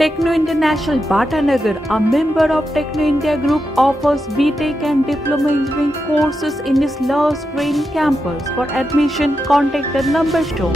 Techno International Bhatanagar, a member of Techno India Group, offers BTech and Diploma Engineering courses in its Love Green campus. For admission, contact the number shown.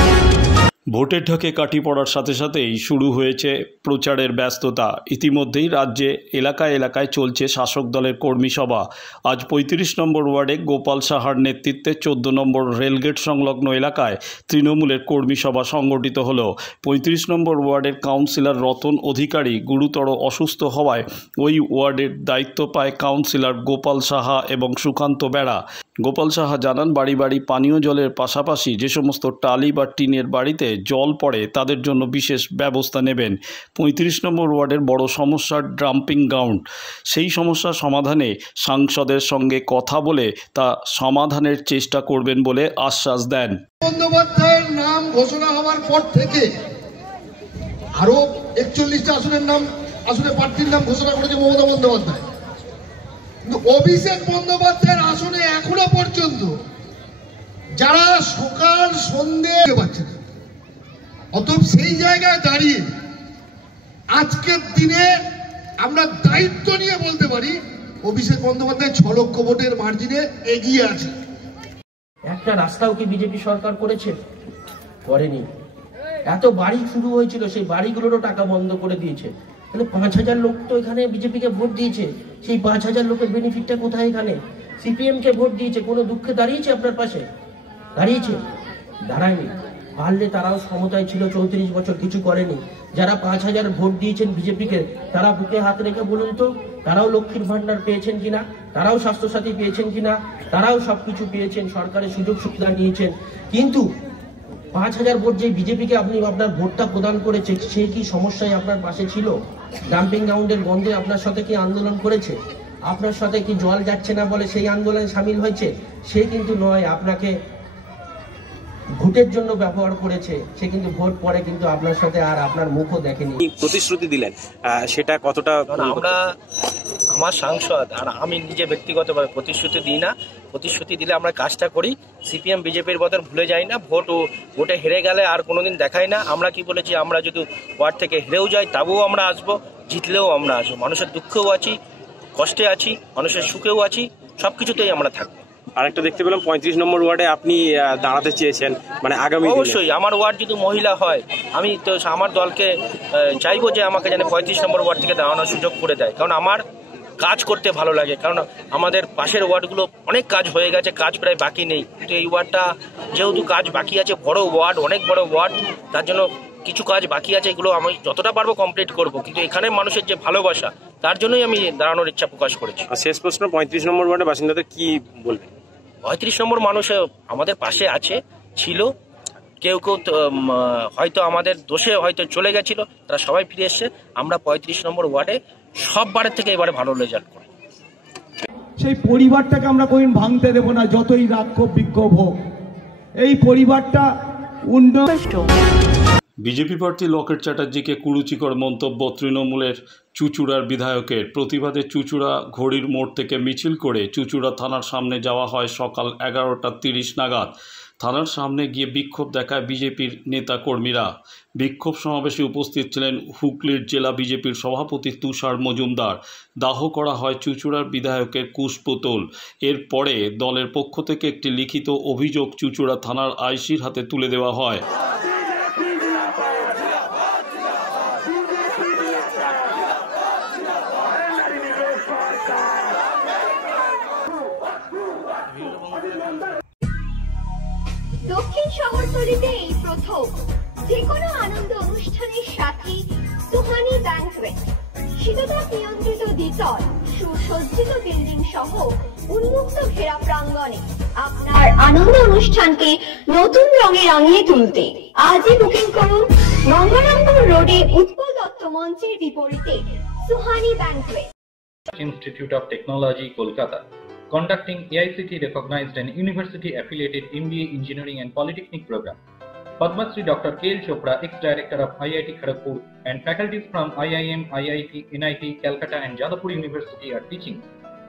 ভোটের ঢাকে কাটি পড়ার সাথে সাথেই শুরু হয়েছে প্রচারের ব্যস্ততা। ইতিমধ্যেই রাজ্যে এলাকায় এলাকায় চলছে শাসক দলের কর্মী সভা। আজ ৩৫ নম্বর ওয়ার্ডে গোপাল সাহার নেতৃত্বে ১৪ নম্বর রেলগেট সংলগ্ন এলাকায় তৃণমূলের কর্মী সভা সংগঠিত হল। ৩৫ নম্বর ওয়ার্ডের কাউন্সিলর রতন অধিকারী গুরুতর অসুস্থ হওয়ায় ওই ওয়ার্ডের দায়িত্ব পায় কাউন্সিলর গোপাল সাহা এবং সুকান্ত বেড়া। গোপাল সাহা জানান, বাড়ি বাড়ি পানীয় জলের পাশাপাশি যে সমস্ত টালি বা টিনের বাড়িতে জল পড়ে তাদের জন্য বিশেষ ব্যবস্থা নেবেন। ৩৫ নম্বর ওয়ার্ডের বড় সমস্যা ডাম্পিং গ্রাউন্ড, সেই সমস্যা সমাধানে সাংসদের সঙ্গে কথা বলে তা সমাধানের চেষ্টা করবেন বলে আশ্বাস দেন। বন্দ্যোপাধ্যায়ের নাম ঘোষণা হওয়ার পর থেকে আরো ৪১টা আসনের প্রার্থীর নাম ঘোষণা করেছে মমতা বন্দ্যোপাধ্যায়, কিন্তু অভিষেক বন্দ্যোপাধ্যায়ের আসনে এখনো পর্যন্ত যারা সকাল সন্ধ্যে পাচ্ছে না। অতএব সেই জায়গায় দাঁড়িয়ে আজকের দিনে আমরা দায়িত্ব নিয়ে বলতে পারি অভিষেক বন্দ্যোপাধ্যায় ৬ লক্ষ ভোটের মার্জিনে এগিয়ে আছে। একটা রাস্তাও কি বিজেপি সরকার করেছে? করেনি। এত বাড়ি শুরু হয়েছিল, সেই বাড়িগুলোরও টাকা বন্ধ করে দিয়েছে। তাহলে ৫,০০০ লোক তো এখানে বিজেপিকে ভোট দিয়েছে, সেই ৫,০০০ লোকের বেনিফিটটা কোথায়? এখানে সিপিএম কে ভোট দিয়েছে, কোনো দুঃখে দাঁড়িয়েছে আপনার পাশে? দাঁড়িয়েছে? দাঁড়ায়নি। পারলে তারাও ক্ষমতায় ছিল ৩৪ বছর, কিছু করেনি। যারা ৫,০০০ ভোট দিয়েছেন বিজেপিকে, তারা বুকে হাত রেখে বলুন তো, তারাও লক্ষ্মীর ভান্ডার পেয়েছেন কিনা, তারাও স্বাস্থ্যসাথী পেয়েছেন কিনা, তারাও সবকিছু পেয়েছেন, সরকারের সুযোগ সুবিধা নিয়েছেন। কিন্তু ৫,০০০ ভোট যে বিজেপিকে আপনি আপনার ভোটটা প্রদান করেছে, সে কি সমস্যায় আপনার পাশে ছিল? ডাম্পিং গ্রাউন্ডের বন্ধে আপনার সাথে কি আন্দোলন করেছে? আপনার সাথে কি জল যাচ্ছে না বলে সেই আন্দোলনে সামিল হয়েছে? সে কিন্তু নয়, আপনাকে ভোটের জন্য ব্যবহার করেছে। সে কিন্তু ভোট পরে কিন্তু আপনার সাথে আর আপনার মুখও দেখেনি। প্রতিশ্রুতি দিলেন, সেটা কতটা? আমরা, আমার সাংসদ আর আমি নিজে ব্যক্তিগতভাবে প্রতিশ্রুতি দিই না। প্রতিশ্রুতি দিলে আমরা কাজটা করি। সিপিএম বিজেপির বদল ভুলে যাই না। ভোটে হেরে গেলে আর কোনোদিন দেখাই না। আমরা কি বলেছি, আমরা যদি ওয়ার্ড থেকে হেরেও যাই তাবুও আমরা আসবো, জিতলেও আমরা আসবো। মানুষের দুঃখেও আছি, কষ্টে আছি, মানুষের সুখেও আছি, সবকিছুতেই আমরা থাকবো। আরেকটা দেখতে পেলাম ৩৫ নম্বর ওয়ার্ডে আপনি দাঁড়াতে চেয়েছেন, মানে আগামী অবশ্যই আমার ওয়ার্ড যদি মহিলা হয়, আমি তো আমার দলকে চাইবো যে আমাকে যেন ৩৫ নম্বর ওয়ার্ড থেকে দাঁড়ানোর সুযোগ করে দেয়। কারণ আমার কাজ করতে ভালো লাগে, কারণ আমাদের পাশের ওয়ার্ডগুলো অনেক কাজ হয়ে গেছে, কাজ প্রায় বাকি নেই। কিন্তু এই ওয়ার্ডটা যেহেতু কাজ বাকি আছে, বড় ওয়ার্ড, অনেক বড় ওয়ার্ড, তার জন্য কিছু কাজ বাকি আছে, এগুলো আমি যতটা পারবো কমপ্লিট করব। কিন্তু এখানে মানুষের যে ভালোবাসা, তার জন্যই আমি দাঁড়ানোর ইচ্ছা প্রকাশ করেছি। শেষ প্রশ্ন, ৩৫ নম্বর ওয়ার্ডের বাসিন্দাদের কি বলবেন? ৩৫ নম্বর মানুষ আমাদের পাশে আছে, ছিল। কেউ কেউ হয়তো আমাদের দোষে হয়তো চলে গেছিল, তারা সবাই ফিরে এসছে। আমরা ৩৫ নম্বর ওয়ার্ডে সব বারের থেকে এবারে ভালো রেজাল্ট করি। সেই পরিবারটাকে আমরা কোনদিন ভাঙতে দেব না, যতই রাক্ষোভ বিক্ষোভ হোক। এই পরিবারটা বিজেপি প্রার্থী লকেট চ্যাটার্জিকে কুরুচিকর মন্তব্য তৃণমূলের চুঁচুড়ার বিধায়কের। প্রতিবাদে চুঁচুড়া ঘড়ির মোড় থেকে মিছিল করে চুঁচুড়া থানার সামনে যাওয়া হয় সকাল ১১:৩০ নাগাদ। থানার সামনে গিয়ে বিক্ষোভ দেখায় বিজেপির নেতাকর্মীরা। বিক্ষোভ সমাবেশে উপস্থিত ছিলেন হুগলির জেলা বিজেপির সভাপতি তুষার মজুমদার। দাহ করা হয় চুঁচুড়ার বিধায়কের কুশপুতল। এরপরে দলের পক্ষ থেকে একটি লিখিত অভিযোগ চুঁচুড়া থানার আইসির হাতে তুলে দেওয়া হয়। দক্ষিণ শহরতলিতে এই প্রথম যে কোনো আনন্দ অনুষ্ঠানের সাথে সুহানি ব্যাংকুয়েট, শীততাপ নিয়ন্ত্রিত দ্বিতল, সুসজ্জিত বিল্ডিং সহ উন্মুক্ত ঘেরা প্রাঙ্গণে আপনার আনন্দ অনুষ্ঠানকে নতুন রঙে রাঙিয়ে তুলতে আজই বুকিং করুন গঙ্গারামপুর রোডে উৎপল দত্ত মঞ্চের বিপরীতে Suhani banquet. Institute of Technology, Kolkata, conducting AICT recognized and university affiliated MBA Engineering and Polytechnic program. Padma Shri Dr. K.L. Chopra, ex-director of IIT Kharagpur, and faculties from IIM, IIT, NIT, Calcutta and Jadavpur University are teaching.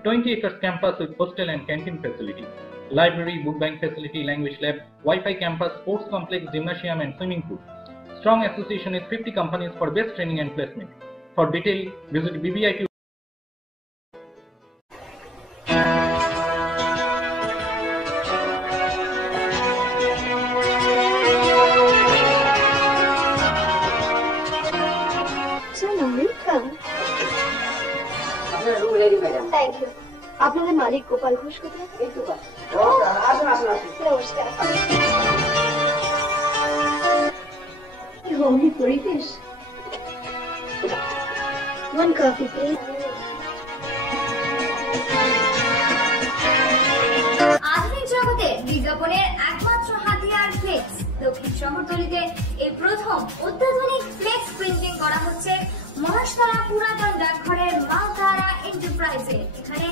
20 acres campus with hostel and canteen facility, library, book bank facility, language lab, Wi-Fi campus, sports complex, gymnasium and swimming pool. Strong association with 50 companies for best training and placement. For detail, visit BBIQ. Thank you. আপনাদের মালিক গোপাল ঘোষ কোথায়? নমস্কার। Homely পরিবেশ। One coffee, please. আধুনিক জগতে বিজ্ঞাপনের একমাত্র হাতিয়ার ফ্লেক্স। দক্ষিণ শহরতলিতে এই প্রথম অত্যাধুনিক ফ্লেক্স প্রিন্টিং করা হচ্ছে মহাশতলা পুরাতন ডাকঘরের মালতারা এন্টারপ্রাইজে। এখানে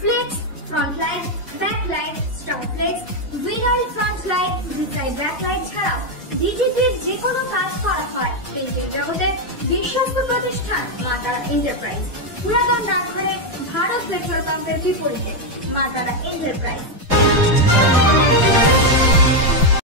flex, front light, back light, star flex, vinyl front light, ভিসাইড ব্যাক লাইট ছাড়াও ডিজিপির যে কোনো কাজ করা হয়। প্রিন্টিং জগতের বিশ্বস্ত প্রতিষ্ঠান মালতারা এন্টারপ্রাইজ। পুরাতন ডাকঘরে ভারত পেট্রোল পাম্পের বিপরীতে মালতারা এন্টারপ্রাইজ।